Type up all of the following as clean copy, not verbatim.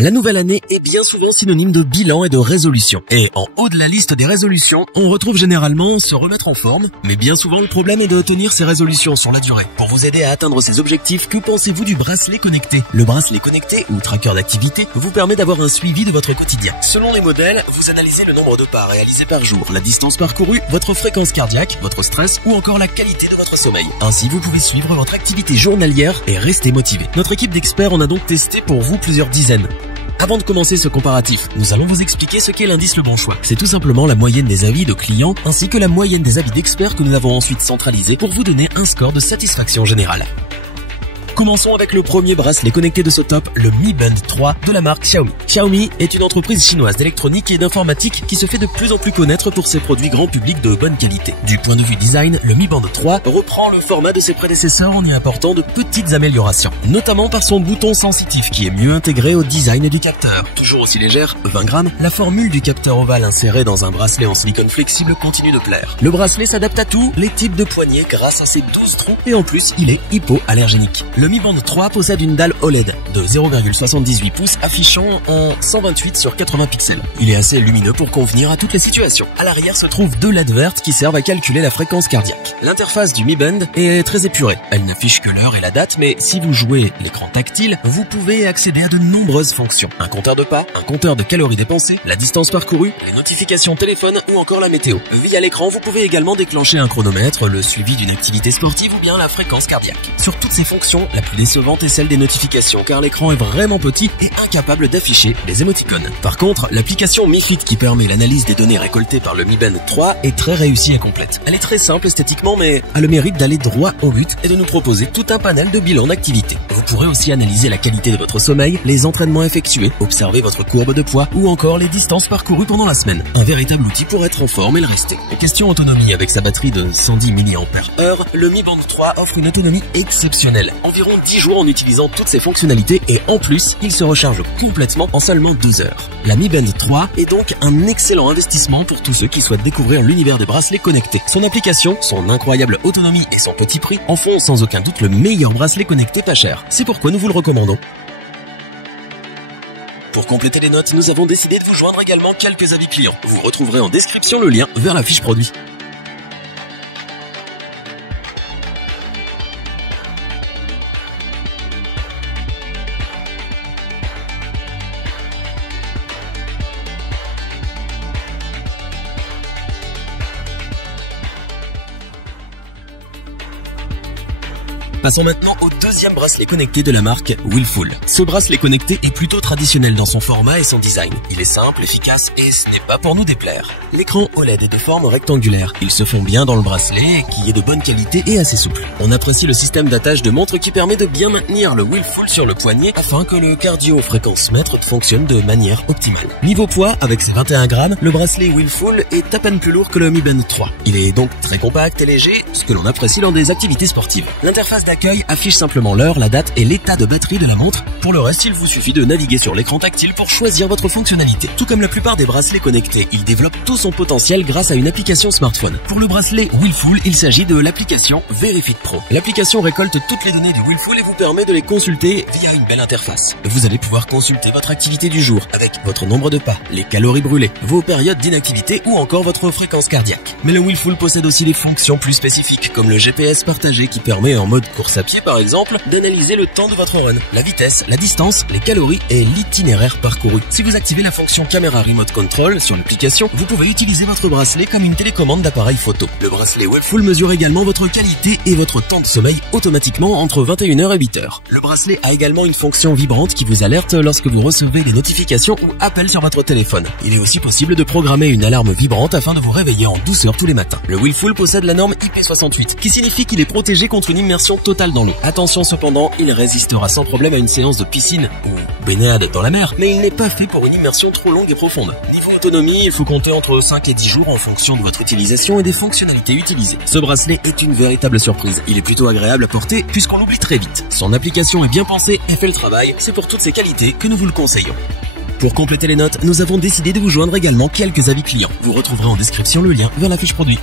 La nouvelle année est bien souvent synonyme de bilan et de résolution. Et en haut de la liste des résolutions, on retrouve généralement se remettre en forme, mais bien souvent le problème est de tenir ces résolutions sur la durée. Pour vous aider à atteindre ces objectifs, que pensez-vous du bracelet connecté? Le bracelet connecté, ou tracker d'activité, vous permet d'avoir un suivi de votre quotidien. Selon les modèles, vous analysez le nombre de pas réalisés par jour, la distance parcourue, votre fréquence cardiaque, votre stress ou encore la qualité de votre sommeil. Ainsi, vous pouvez suivre votre activité journalière et rester motivé. Notre équipe d'experts en a donc testé pour vous plusieurs dizaines. Avant de commencer ce comparatif, nous allons vous expliquer ce qu'est l'indice Le Bon Choix. C'est tout simplement la moyenne des avis de clients ainsi que la moyenne des avis d'experts que nous avons ensuite centralisé pour vous donner un score de satisfaction générale. Commençons avec le premier bracelet connecté de ce top, le Mi Band 3 de la marque Xiaomi. Xiaomi est une entreprise chinoise d'électronique et d'informatique qui se fait de plus en plus connaître pour ses produits grand public de bonne qualité. Du point de vue design, le Mi Band 3 reprend le format de ses prédécesseurs en y apportant de petites améliorations, notamment par son bouton sensitif qui est mieux intégré au design du capteur. Toujours aussi légère, 20 grammes, la formule du capteur ovale inséré dans un bracelet en silicone flexible continue de plaire. Le bracelet s'adapte à tous les types de poignets grâce à ses 12 trous et en plus, il est hypoallergénique. Le Mi Band 3 possède une dalle OLED de 0,78 pouces affichant en 128 sur 80 pixels. Il est assez lumineux pour convenir à toutes les situations. À l'arrière se trouvent deux LED vertes qui servent à calculer la fréquence cardiaque. L'interface du Mi Band est très épurée. Elle n'affiche que l'heure et la date, mais si vous jouez l'écran tactile, vous pouvez accéder à de nombreuses fonctions. Un compteur de pas, un compteur de calories dépensées, la distance parcourue, les notifications téléphone ou encore la météo. Via l'écran, vous pouvez également déclencher un chronomètre, le suivi d'une activité sportive ou bien la fréquence cardiaque. Sur toutes ces fonctions, la plus décevante est celle des notifications car l'écran est vraiment petit et incapable d'afficher les émoticônes. Par contre, l'application Mi Fit qui permet l'analyse des données récoltées par le Mi Band 3 est très réussie et complète. Elle est très simple esthétiquement mais a le mérite d'aller droit au but et de nous proposer tout un panel de bilans d'activité. Vous pourrez aussi analyser la qualité de votre sommeil, les entraînements effectués, observer votre courbe de poids ou encore les distances parcourues pendant la semaine. Un véritable outil pour être en forme et le rester. Question autonomie avec sa batterie de 110 mAh, le Mi Band 3 offre une autonomie exceptionnelle. Environ 10 jours en utilisant toutes ses fonctionnalités et en plus, il se recharge complètement en seulement 12 heures. La Mi Band 3 est donc un excellent investissement pour tous ceux qui souhaitent découvrir l'univers des bracelets connectés. Son application, son incroyable autonomie et son petit prix en font sans aucun doute le meilleur bracelet connecté pas cher. C'est pourquoi nous vous le recommandons. Pour compléter les notes, nous avons décidé de vous joindre également quelques avis clients. Vous retrouverez en description le lien vers la fiche produit. Passons maintenant au deuxième bracelet connecté de la marque Willful. Ce bracelet connecté est plutôt traditionnel dans son format et son design. Il est simple, efficace et ce n'est pas pour nous déplaire. L'écran OLED est de forme rectangulaire. Il se fond bien dans le bracelet qui est de bonne qualité et assez souple. On apprécie le système d'attache de montre qui permet de bien maintenir le Willful sur le poignet afin que le cardio-fréquence-mètre fonctionne de manière optimale. Niveau poids, avec ses 21 grammes, le bracelet Willful est à peine plus lourd que le Mi Band 3. Il est donc très compact et léger, ce que l'on apprécie lors des activités sportives. L'interface d'accueil affiche simplement l'heure, la date et l'état de batterie de la montre. Pour le reste, il vous suffit de naviguer sur l'écran tactile pour choisir votre fonctionnalité. Tout comme la plupart des bracelets connectés, il développe tout son potentiel grâce à une application smartphone. Pour le bracelet Willful, il s'agit de l'application Verifit Pro. L'application récolte toutes les données du Willful et vous permet de les consulter via une belle interface. Vous allez pouvoir consulter votre activité du jour avec votre nombre de pas, les calories brûlées, vos périodes d'inactivité ou encore votre fréquence cardiaque. Mais le Willful possède aussi des fonctions plus spécifiques comme le GPS partagé qui permet en mode course à pied par exemple, d'analyser le temps de votre run, la vitesse, la distance, les calories et l'itinéraire parcouru. Si vous activez la fonction caméra remote control sur l'application, vous pouvez utiliser votre bracelet comme une télécommande d'appareil photo. Le bracelet Willful mesure également votre qualité et votre temps de sommeil automatiquement entre 21h et 8h. Le bracelet a également une fonction vibrante qui vous alerte lorsque vous recevez des notifications ou appels sur votre téléphone. Il est aussi possible de programmer une alarme vibrante afin de vous réveiller en douceur tous les matins. Le Willful possède la norme IP68, qui signifie qu'il est protégé contre une immersion totale dans l'eau. Attention cependant, il résistera sans problème à une séance de piscine ou baignade dans la mer, mais il n'est pas fait pour une immersion trop longue et profonde. Niveau autonomie, il faut compter entre 5 et 10 jours en fonction de votre utilisation et des fonctionnalités utilisées. Ce bracelet est une véritable surprise. Il est plutôt agréable à porter puisqu'on l'oublie très vite. Son application est bien pensée et fait le travail. C'est pour toutes ces qualités que nous vous le conseillons. Pour compléter les notes, nous avons décidé de vous joindre également quelques avis clients. Vous retrouverez en description le lien vers la fiche produit.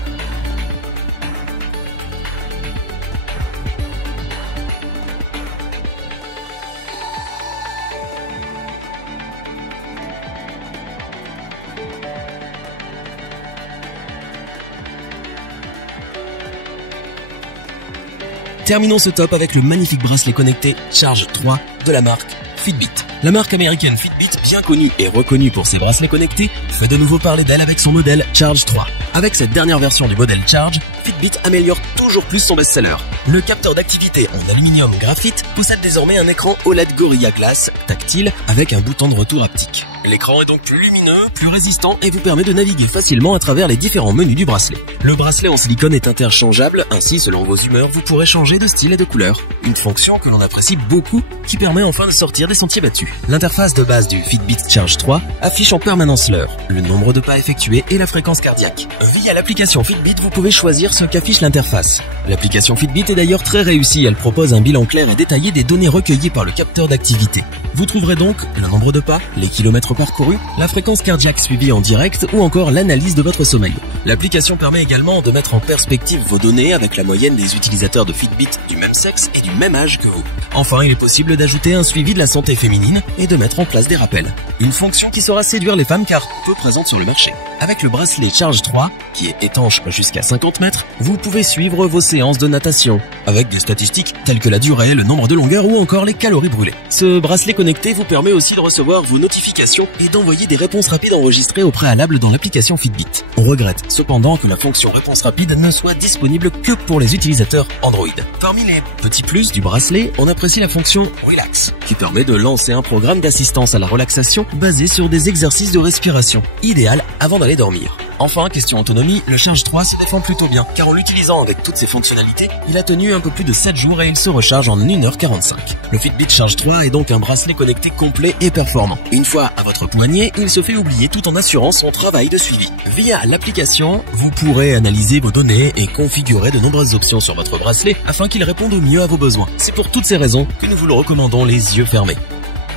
Terminons ce top avec le magnifique bracelet connecté Charge 3 de la marque Fitbit. La marque américaine Fitbit, bien connue et reconnue pour ses bracelets connectés, fait de nouveau parler d'elle avec son modèle Charge 3. Avec cette dernière version du modèle Charge, Fitbit améliore toujours plus son best-seller. Le capteur d'activité en aluminium graphite possède désormais un écran OLED Gorilla Glass tactile avec un bouton de retour haptique. L'écran est donc plus lumineux, plus résistant et vous permet de naviguer facilement à travers les différents menus du bracelet. Le bracelet en silicone est interchangeable, ainsi selon vos humeurs, vous pourrez changer de style et de couleur. Une fonction que l'on apprécie beaucoup qui permet enfin de sortir des sentiers battus. L'interface de base du Fitbit Charge 3 affiche en permanence l'heure, le nombre de pas effectués et la fréquence cardiaque. Via l'application Fitbit, vous pouvez choisir ce qu'affiche l'interface. L'application Fitbit est d'ailleurs très réussie, elle propose un bilan clair et détaillé des données recueillies par le capteur d'activité. Vous trouverez donc le nombre de pas, les kilomètres parcourus, la fréquence cardiaque suivie en direct ou encore l'analyse de votre sommeil. L'application permet également de mettre en perspective vos données avec la moyenne des utilisateurs de Fitbit du même sexe et du même âge que vous. Enfin, il est possible d'ajouter un suivi de la santé féminine et de mettre en place des rappels. Une fonction qui saura séduire les femmes car peu présente sur le marché. Avec le bracelet Charge 3, qui est étanche jusqu'à 50 mètres, vous pouvez suivre vos séances de natation, avec des statistiques telles que la durée, le nombre de longueurs ou encore les calories brûlées. Ce bracelet connecté vous permet aussi de recevoir vos notifications et d'envoyer des réponses rapides enregistrées au préalable dans l'application Fitbit. On regrette cependant que la fonction réponse rapide ne soit disponible que pour les utilisateurs Android. Parmi les petits plus du bracelet, on apprécie la fonction Relax, qui permet de lancer un programme d'assistance à la relaxation basé sur des exercices de respiration, idéal avant d'aller dormir. Enfin, question autonomie, le Charge 3 se défend plutôt bien, car en l'utilisant avec toutes ses fonctionnalités, il a tenu un peu plus de 7 jours et il se recharge en 1h45. Le Fitbit Charge 3 est donc un bracelet connecté complet et performant. Une fois à votre poignet, il se fait oublier tout en assurant son travail de suivi. Via l'application, vous pourrez analyser vos données et configurer de nombreuses options sur votre bracelet afin qu'il réponde au mieux à vos besoins. C'est pour toutes ces raisons que nous vous le recommandons les yeux fermés.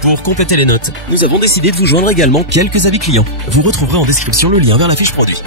Pour compléter les notes, nous avons décidé de vous joindre également quelques avis clients. Vous retrouverez en description le lien vers la fiche produit.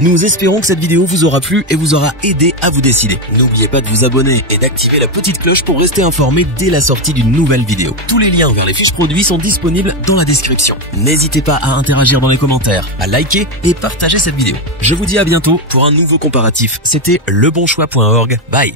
Nous espérons que cette vidéo vous aura plu et vous aura aidé à vous décider. N'oubliez pas de vous abonner et d'activer la petite cloche pour rester informé dès la sortie d'une nouvelle vidéo. Tous les liens vers les fiches produits sont disponibles dans la description. N'hésitez pas à interagir dans les commentaires, à liker et partager cette vidéo. Je vous dis à bientôt pour un nouveau comparatif. C'était lebonchoix.org. Bye.